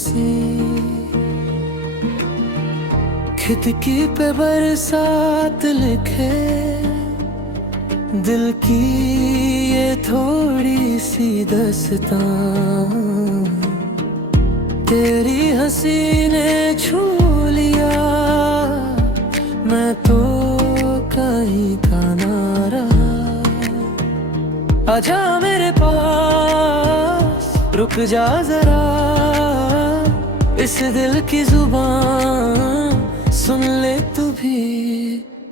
सी, खिड़की पे बरसात लिखे दिल की ये थोड़ी सी दास्तां, तेरी हंसी ने छू लिया मैं तो कहीं का ना रहा। आजा मेरे पास रुक जा जरा, इस दिल की जुबान सुन ले तू भी।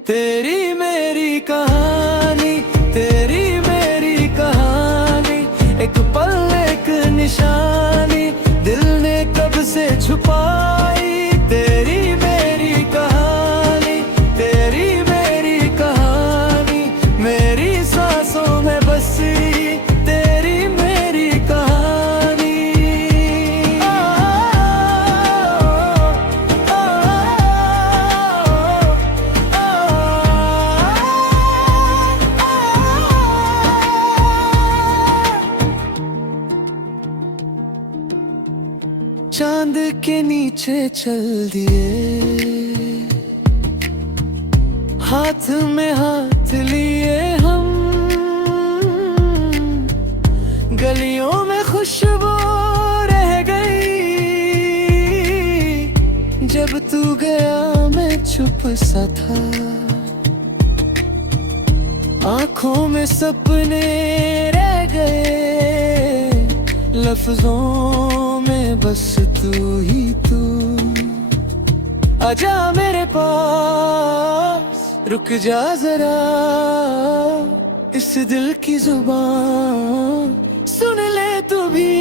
तेरी मेरी कहानी, तेरी मेरी कहानी, एक पल एक निशानी दिल ने कब से छुपाई। तेरी मेरी कहानी, तेरी मेरी कहानी, मेरी सांसों में बसी तेरी मेरी कहानी। चांद के नीचे चल दिए, हाथ में हाथ लिए हम, गलियों में खुशबू रह गई। जब तू गया मैं चुप सा था, आंखों में सपने रह गए, लफ्जों में बस तू ही तू। आजा मेरे पास रुक जा जरा, इस दिल की जुबान सुन ले तू भी।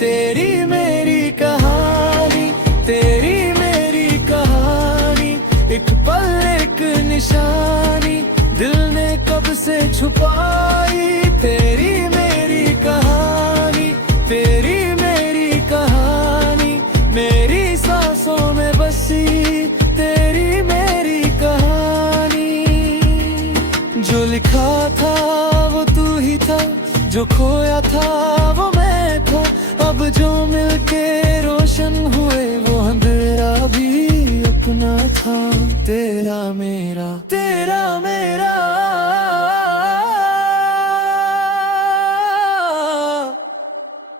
तेरी मेरी कहानी, तेरी मेरी कहानी, एक पल एक निशानी दिल ने कब से छुपाई। तेरी मेरी कहानी, तेरी मेरी कहानी, मेरी सांसों में बसी तेरी मेरी कहानी। जो लिखा था वो तू ही था, जो खोया था वो मैं था, अब जो मिलके रोशन हुए वो अंधेरा भी अपना था। तेरा मेरा, तेरा मेरा,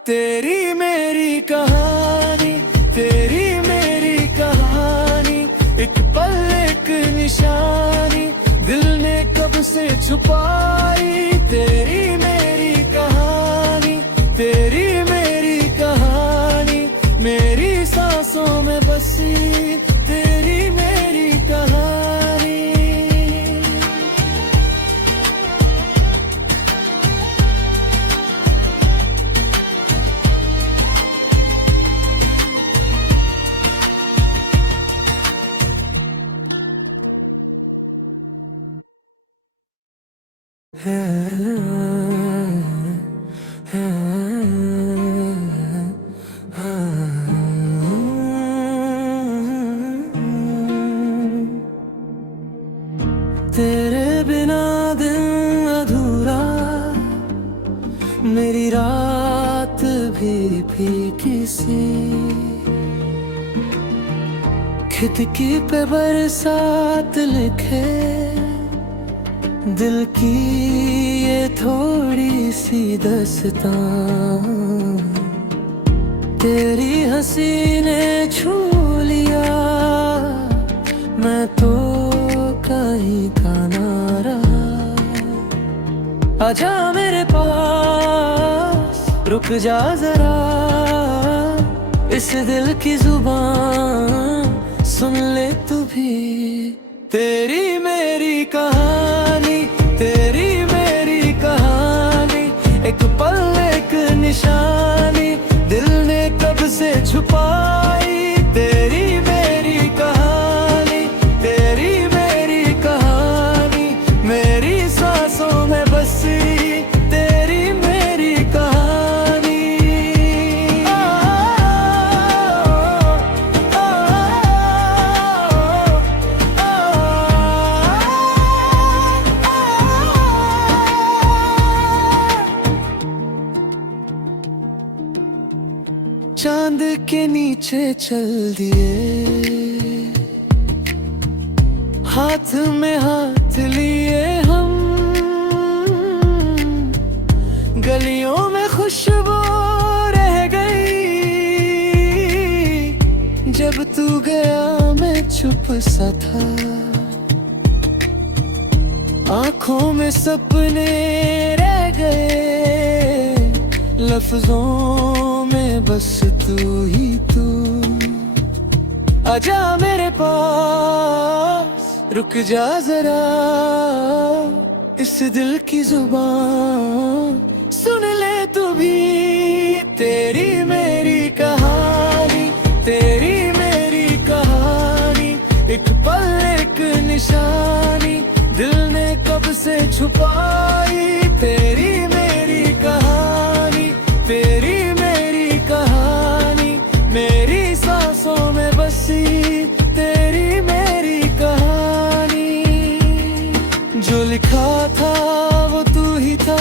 तेरी मेरी कहानी, तेरी मेरी कहानी, एक पल एक निशानी दिल ने कब से छुपाई। तेरी मेरी कहानी, तेरी मेरी कहानी, मेरी सांसों में बसी तेरी मेरी कहानी। तेरे बिना दिन अधूरा, मेरी रात भी फीकी सी, खिड़की पे बरसात लिखे दिल की ये थोड़ी सी दास्तां, तेरी हंसी ने छू लिया मैं तो कहीं का ना रहा। आजा मेरे पास रुक जा जरा, इस दिल की जुबान सुन ले तू भी। तेरी मेरी कहानी, तेरी मेरी कहानी, एक पल एक निशानी दिल ने कब से छुपाई। तेरी मेरी कहानी, तेरी मेरी कहानी, मेरी सांसों में बसी तेरी मेरी कहानी। चांद के नीचे चल दिए, हाथ में हाथ लिए हम, गलियों में खुशबू रह गई। जब तू गया मैं चुप सा था, आंखों में सपने रह गए, लफ्जों में बस तू ही तू। आजा मेरे पास, रुक जा जरा, इस दिल की जुबान सुन ले तू भी। तेरी मेरी कहानी, तेरी मेरी कहानी, एक पल एक निशानी, दिल ने कब से छुपाई। तेरी मेरी कहानी, तेरी मेरी कहानी, मेरी सांसों में बसी तेरी मेरी कहानी। जो लिखा था वो तू ही था,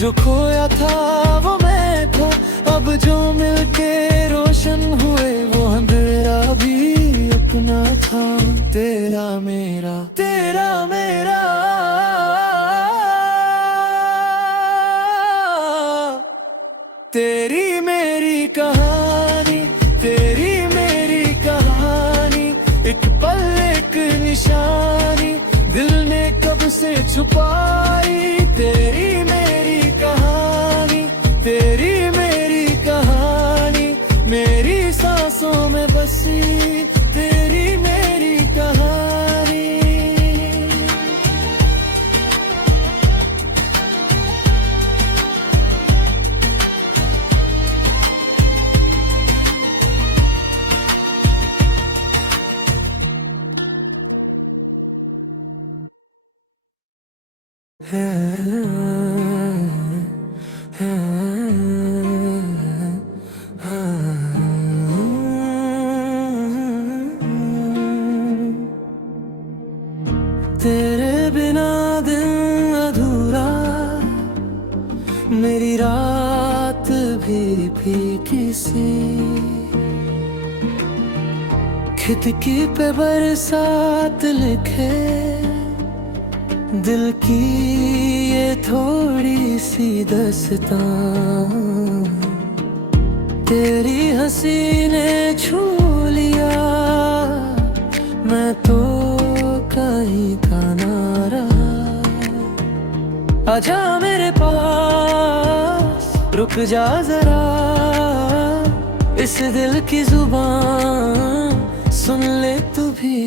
जो खोया था वो मैं था, अब जो मिलके रोशन हुए वो अंधेरा भी अपना था। तेरा मेरा, तेरा मेरा, तेरी मेरी कहानी, तेरी मेरी कहानी, एक पल एक निशानी, दिल ने कब से छुपाई। तेरी मेरी कहानी, तेरी मेरी कहानी, मेरी सांसों में बसी तेरी मेरी कहानी। तेरे बिना दिन अधूरा, मेरी रात भी फीकी सी, खिड़की पे बरसात लिखे, दिल की ये थोड़ी सी दास्तां। तेरी हंसी ने छू लिया, मैं तो कहीं का ना रहा। आजा मेरे पास, रुक जा जरा, इस दिल की जुबान सुन ले तू भी।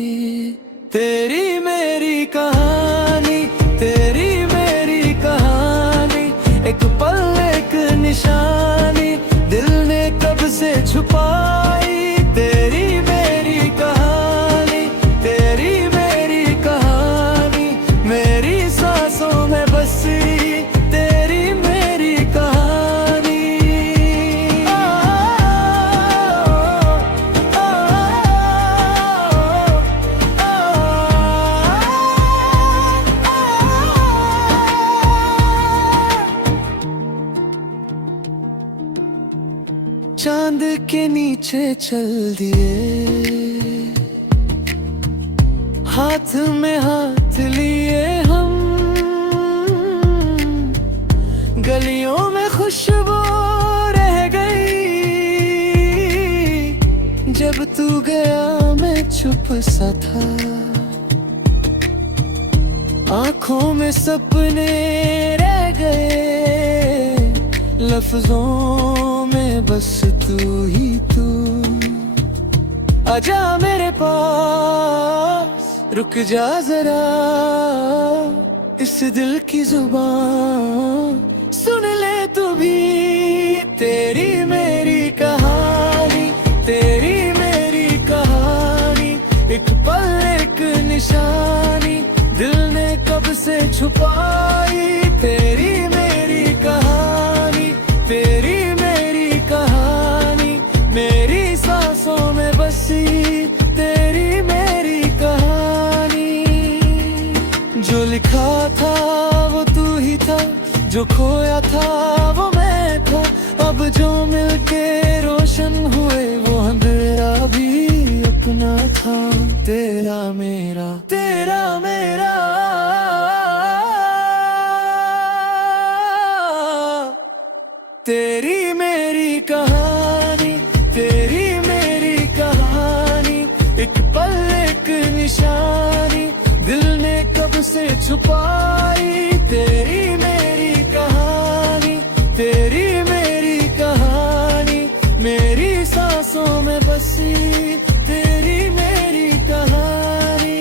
तेरी मेरी कहानी, तेरी मेरी कहानी, एक पल एक निशानी, दिल ने कब से छुपाई। तेरी मेरी कहानी, तेरी मेरी कहानी, मेरी सांसों में बसी तेरी मेरी कहानी। चांद के नीचे चल दिए, हाथ में हाथ लिए हम, गलियों में खुशबू रह गई। जब तू गया मैं चुप सा था, आंखों में सपने रह गए, लफ्जों में बस तू ही तू। आजा मेरे पास, रुक जा जरा, इस दिल की जुबान सुन ले तू भी। तेरी मेरी कहानी, तेरी मेरी कहानी, एक पल एक निशानी, दिल ने कब से छुपाई। तेरी मेरी कहानी, तेरी मेरी कहानी, मेरी सांसों में बसी तेरी मेरी कहानी। जो लिखा था वो तू ही था, जो खोया था वो मैं था, अब जो मिलके रोशन रोशन हुए, वो अंधेरा भी अपना था। तेरा मेरा, तेरा मेरा, तेरी मेरी कहानी, तेरी मेरी कहानी, एक पल एक निशानी, दिल ने कब से छुपाई। तेरी मेरी कहानी, तेरी मेरी कहानी, मेरी सांसों में बसी तेरी मेरी कहानी।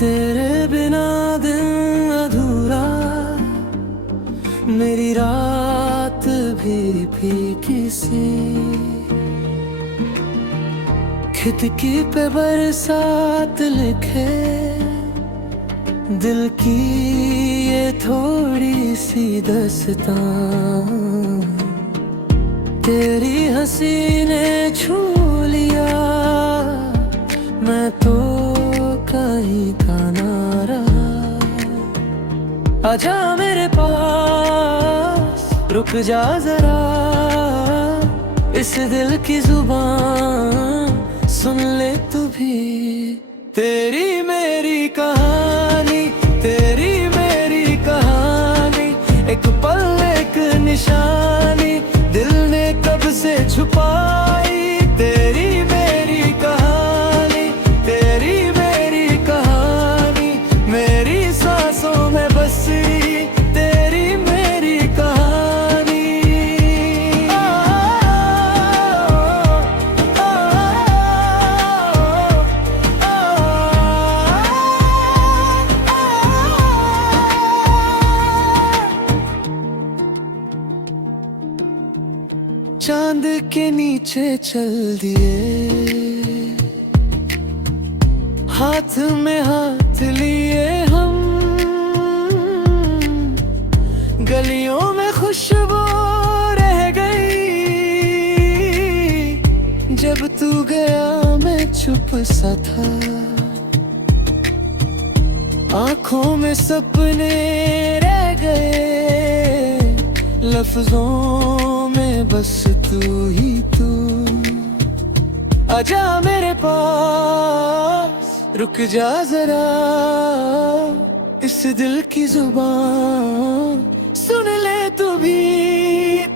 तेरे बिना दिन अधूरा, मेरी रात भी फीकी सी। खिड़की पे बरसात लिखे, दिल की ये थोड़ी सी दास्तां। तेरी हंसी ने छू लिया, मैं तो कहीं का ना रहा। आजा मेरे पास, रुक जा जरा, इस दिल की जुबान सुन ले तू भी। तेरी मेरी कहानी, तेरी मेरी कहानी, एक पल एक निशानी, दिल ने कब से छुपाई। तेरी मेरी कहानी, तेरी मेरी कहानी, मेरी सांसों में बसी तेरी मेरी कहानी। चांद के नीचे चल दिए, हाथ में हाथ लिए हम, गलियों में खुशबू रह गई। जब तू गया मैं चुप सा था, आंखों में सपने रह गए, लफ्जों में बस तू ही तू। आजा मेरे पास, रुक जा जरा, इस दिल की जुबान सुन ले तू भी।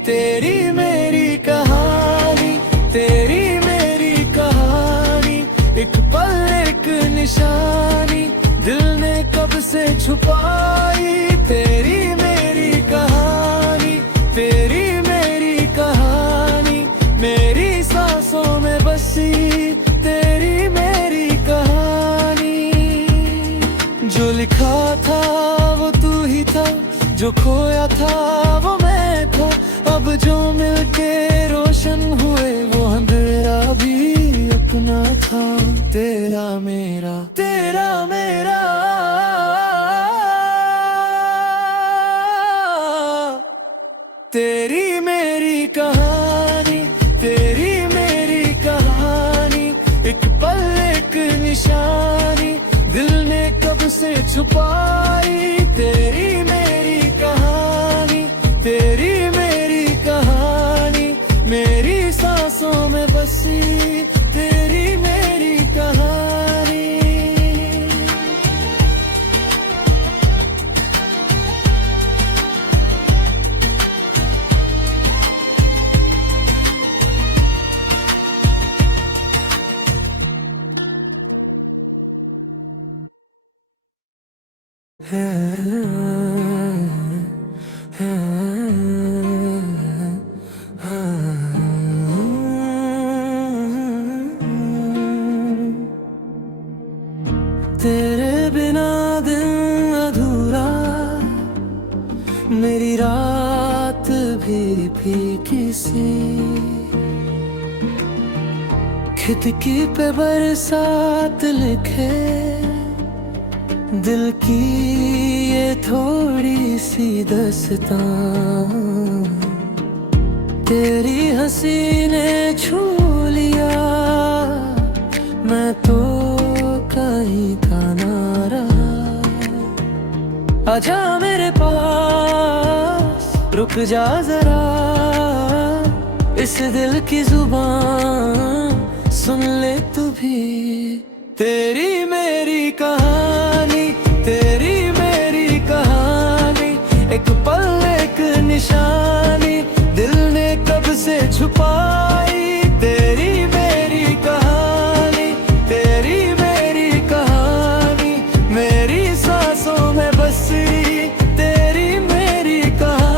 तेरी मेरी कहानी, तेरी मेरी कहानी, एक पल एक निशानी, दिल ने कब से छुपाई। तेरी मेरी कहानी, तेरी मेरी कहानी, मेरी सांसों में बसी तेरी मेरी कहानी। जो लिखा था वो तू ही था, जो खोया था वो मैं था। अब जो मिलके रोशन हुए, वो अंधेरा भी अपना था। तेरा मेरा, तेरा मेरा, तेरी मेरी कहानी, तेरी मेरी कहानी, एक पल एक निशानी, दिल ने कब से छुपाई। तेरी मेरी कहानी, तेरी मेरी कहानी, मेरी सांसों में बसी तेरी मेरी कहानी। तेरे बिना दिन अधूरा, मेरी रात भी फीकी सी। खिड़की पे बरसात लिखे, दिल की ये थोड़ी सी दास्तां, तेरी हंसी ने छू लिया, मैं तो कहीं का ना रहा। आजा मेरे पास, रुक जा जरा, इस दिल की जुबान सुन ले तू भी। तेरी मेरी कहानी, तेरी मेरी कहानी, एक पल एक निशानी, दिल ने कब से छुपाई। तेरी मेरी कहानी, तेरी मेरी कहानी, मेरी सांसों में बसी तेरी मेरी कहानी।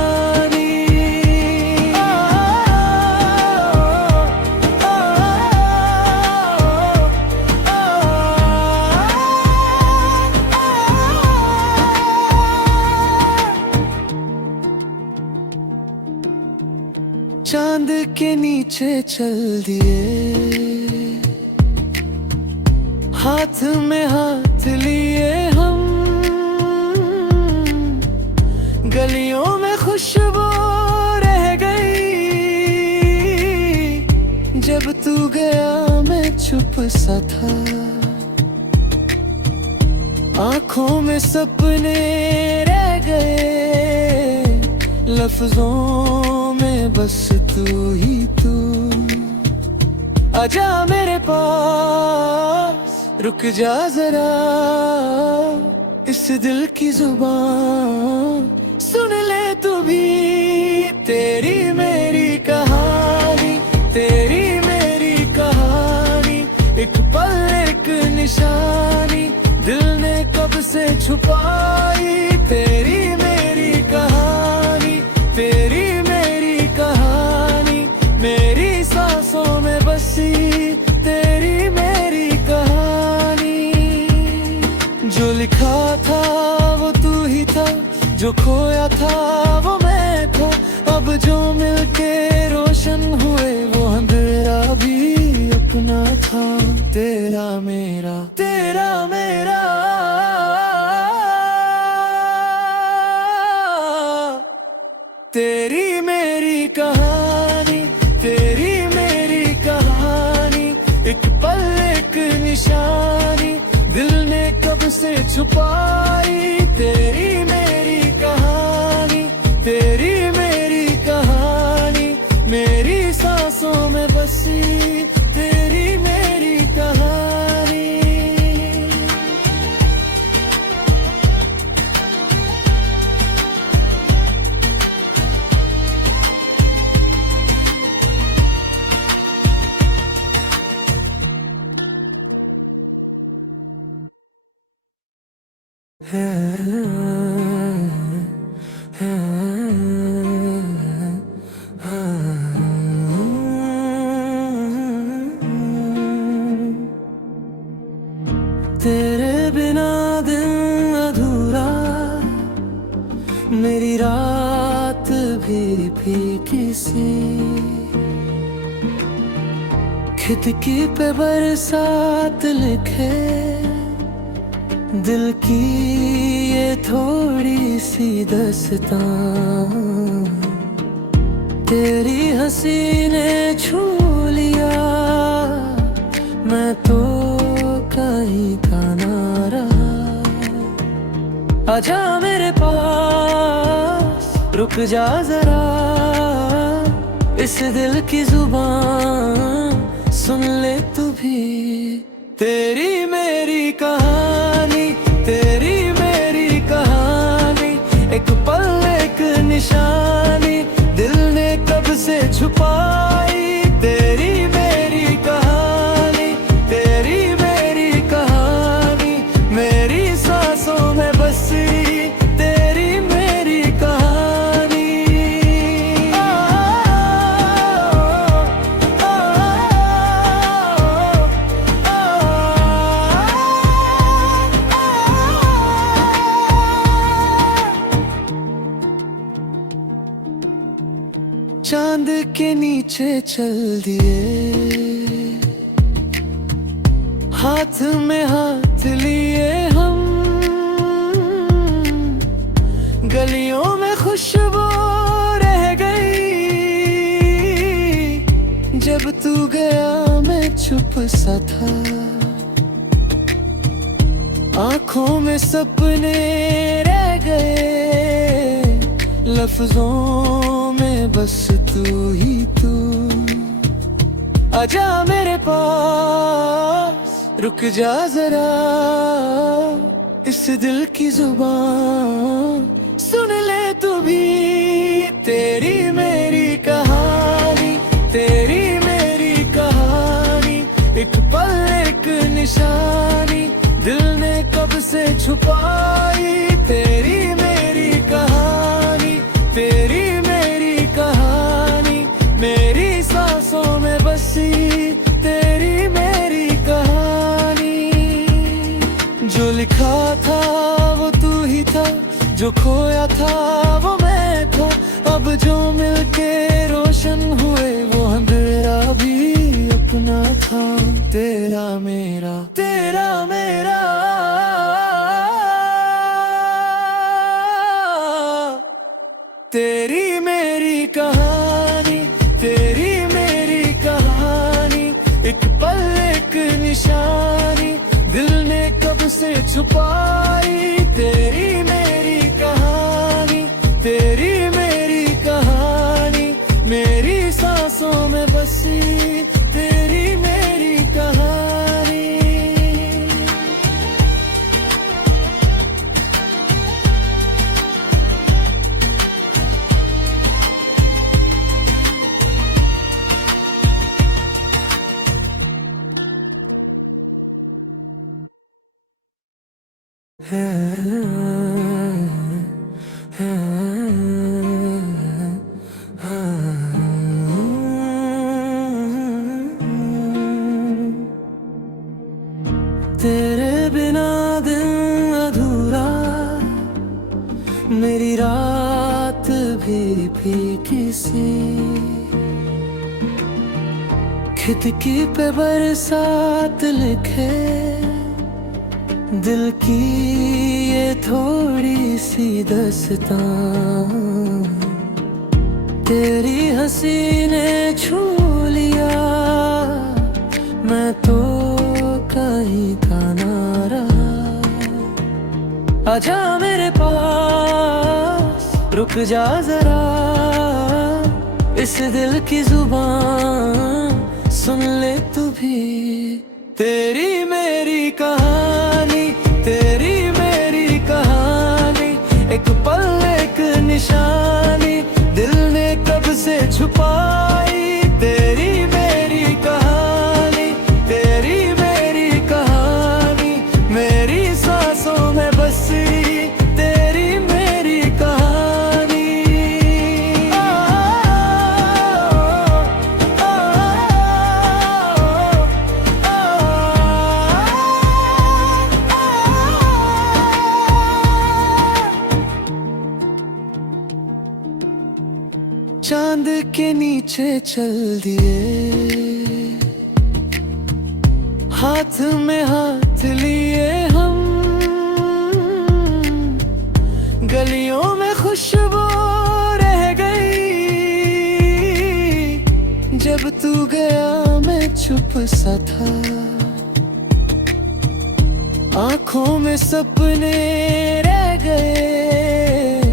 चांद के नीचे चल दिए, हाथ में हाथ लिए हम, गलियों में खुशबू रह गई। जब तू गया मैं चुप सा था, आंखों में सपने रह गए, लफ्जों में बस तू ही तू। आजा मेरे पास, रुक जा जरा, इस दिल की जुबान सुन ले तू भी। तेरी मेरी कहानी, तेरी मेरी कहानी, एक पल एक निशानी, दिल ने कब से छुपाई। तेरी मेरी कहानी, तेरी मेरी कहानी, मेरी सांसों में बसी तेरी मेरी कहानी। जो लिखा था वो तू ही था, जो खोया था वो मैं था, अब जो मिलके रोशन हुए वो अंधेरा भी अपना था। तेरा मेरा, तेरा मेरा, तेरी मेरी कहानी, तेरी मेरी कहानी, एक पल एक निशानी, दिल ने कब से छुपाई। तेरी मेरी कहानी, तेरी मेरी कहानी, मेरी सांसों में बसी तेरी मेरी कहानी। तेरे बिना दिन अधूरा, मेरी रात भी फीकी सी, खिड़की पे बरसात लिखे, दिल की ये थोड़ी सी दास्तां, तेरी हंसी ने छू लिया, मैं तो कहीं का ना रहा। आजा मेरे पास, रुक जा जरा, इस दिल की जुबान सुन ले तू भी। तेरी मेरी कहानी, तेरी मेरी कहानी, एक पल एक निशानी, दिल ने कब से छुपाई। तेरी मेरी कहानी, तेरी मेरी कहानी, मेरी सांसों में बसी तेरी मेरी कहानी। चांद के नीचे चल दिए, हाथ में हाथ लिए हम गलियों में खुशबू रह गई। जब तू गया मैं चुप सा था, आंखों में सपने रह गए, लफ्जों में बस तू ही तू। आजा मेरे पास, रुक जा जरा, इस दिल की जुबान सुन ले तू भी। तेरी मेरी कहानी, तेरी मेरी कहानी, एक पल एक निशानी दिल ने कब से छुपाई। तेरी मेरी कहानी, तेरी मेरी कहानी, मेरी सांसों में बसी तेरी मेरी कहानी। जो लिखा था वो तू ही था, जो खोया था वो मैं था। अब जो मिलके रोशन हुए वो अंधेरा भी अपना था। तेरा मेरा, तेरा मेरा, तेरी मेरी कहानी, तेरी मेरी कहानी, एक पल एक निशानी दिल ने कब से छुपाई। तेरी मेरी कहानी, तेरी मेरी कहानी, मेरी सांसों में बसी तेरी मेरी कहानी। तेरे बिना दिन अधूरा, मेरी रात भी फीकी सी। खिड़की पे बरसात लिखे दिल की ये थोड़ी सी दास्तां। तेरी हंसी ने छू लिया, मैं तो कहीं का ना रहा। आजा मेरे पास, रुक जा जरा, इस दिल की जुबान सुन ले तू भी। तेरी मेरी कहानी, तेरी मेरी कहानी, एक पल एक निशानी दिल ने कब से छुपाई। तेरी मेरी कहानी, तेरी मेरी कहानी, मेरी सांसों में बसी तेरी मेरी कहानी। चांद के नीचे चल दिए, हाथ में हाथ लिए हम गलियों में खुशबू रह गई। जब तू गया मैं चुप सा था, आंखों में सपने रह गए,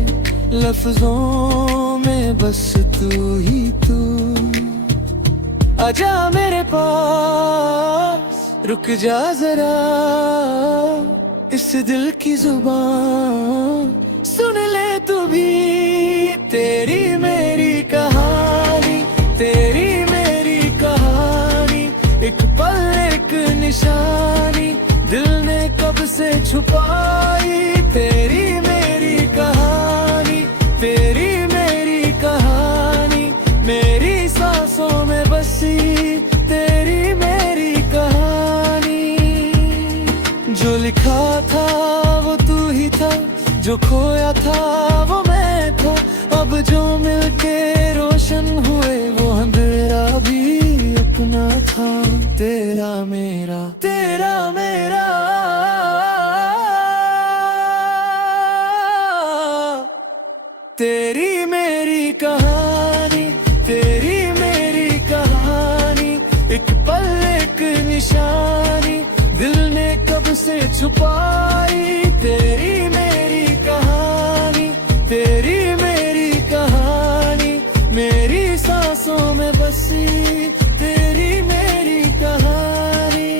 लफ्जों में बस तू ही तू। आजा मेरे पास, रुक जा जरा, इस दिल की जुबान सुन ले तू भी। तेरी मेरी कहानी, तेरी मेरी कहानी, एक पल एक निशानी दिल ने कब से छुपाई। तेरी मेरी कहानी, तेरी मेरी कहानी, मेरी सांसों में बसी तेरी मेरी कहानी। जो लिखा था वो तू ही था, जो खोया था वो मैं था। अब जो मिलके रोशन हुए वो अंधेरा भी अपना था। तेरा मेरा, तेरा कहानी, तेरी मेरी कहानी, एक पल एक निशानी, दिल ने कब से छुपाई। तेरी मेरी कहानी, तेरी मेरी कहानी, मेरी सांसों में बसी तेरी मेरी कहानी।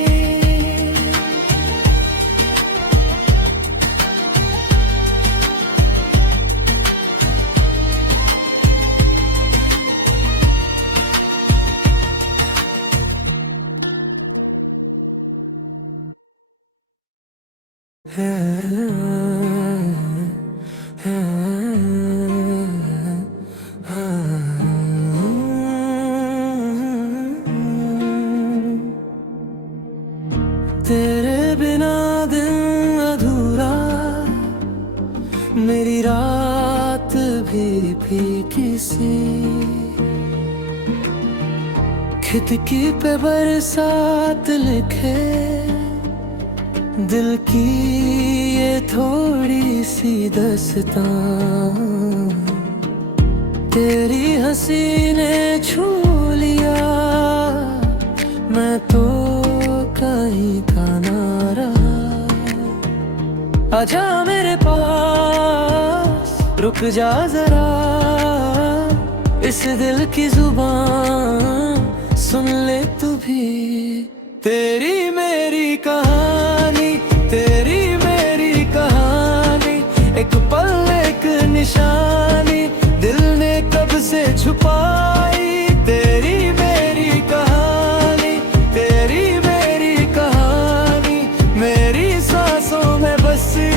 तेरे बिना दिन अधूरा, मेरी रात भी फीकी सी, खिड़की पे बरसात लिखे दिल की ये थोड़ी सी दास्तां। तेरी हंसी ने छू लिया, मैं तो कहीं का ना रहा। आजा मेरे पास, रुक जा जरा, इस दिल की जुबान सुन ले तू भी। तेरी मेरी कहानी, तेरी मेरी कहानी, एक पल एक निशानी, दिल ने कब से छुपाई। तेरी मेरी कहानी, तेरी मेरी कहानी, मेरी सांसों में बसी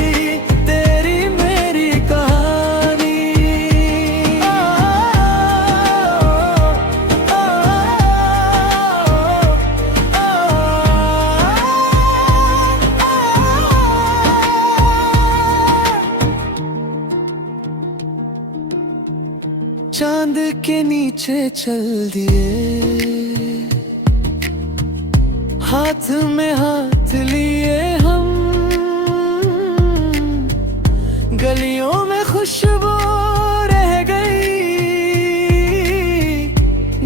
तेरी मेरी कहानी। चांद के नीचे चल दिए, हाथ में हाथ लिए हम, गलियों में खुशबू रह गई।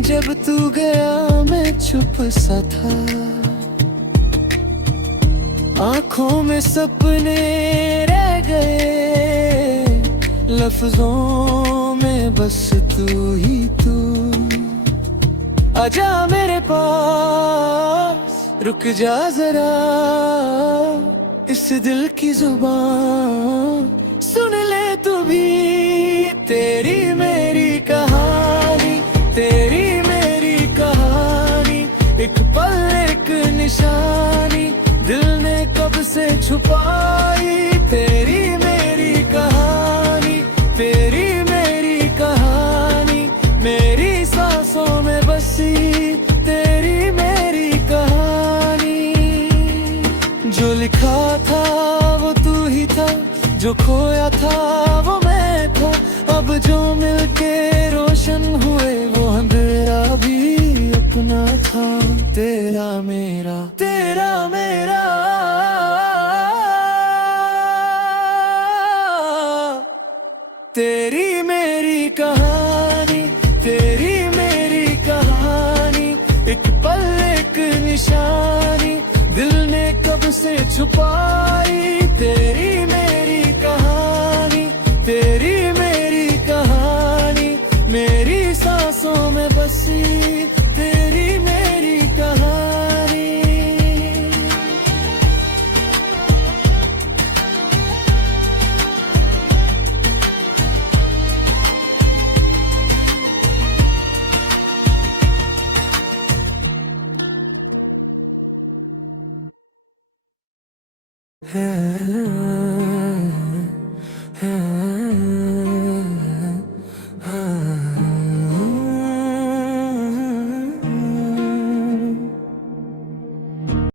जब तू गया मैं चुप सा था, आंखों में सपने रह गए, लफ्जों में बस तू ही तू। आजा मेरे पास, रुक जा जरा, इस दिल की जुबान सुन ले तू भी। तेरी मेरी कहानी, तेरी मेरी कहानी, एक पल एक निशानी, दिल ने कब से छुपाई। तेरी मेरी कहानी, तेरी मेरी कहानी, मेरी सांसों में बसी तेरी मेरी कहानी। जो लिखा था वो तू ही था, जो खोया था वो मैं था, अब जो मिलके रोशन हुए वो अंधेरा भी अपना था। तेरा मेरा, तेरा मेरा, तेरी मेरी कहानी, तेरी मेरी कहानी, एक पल एक निशानी, दिल ने कब से छुपाई।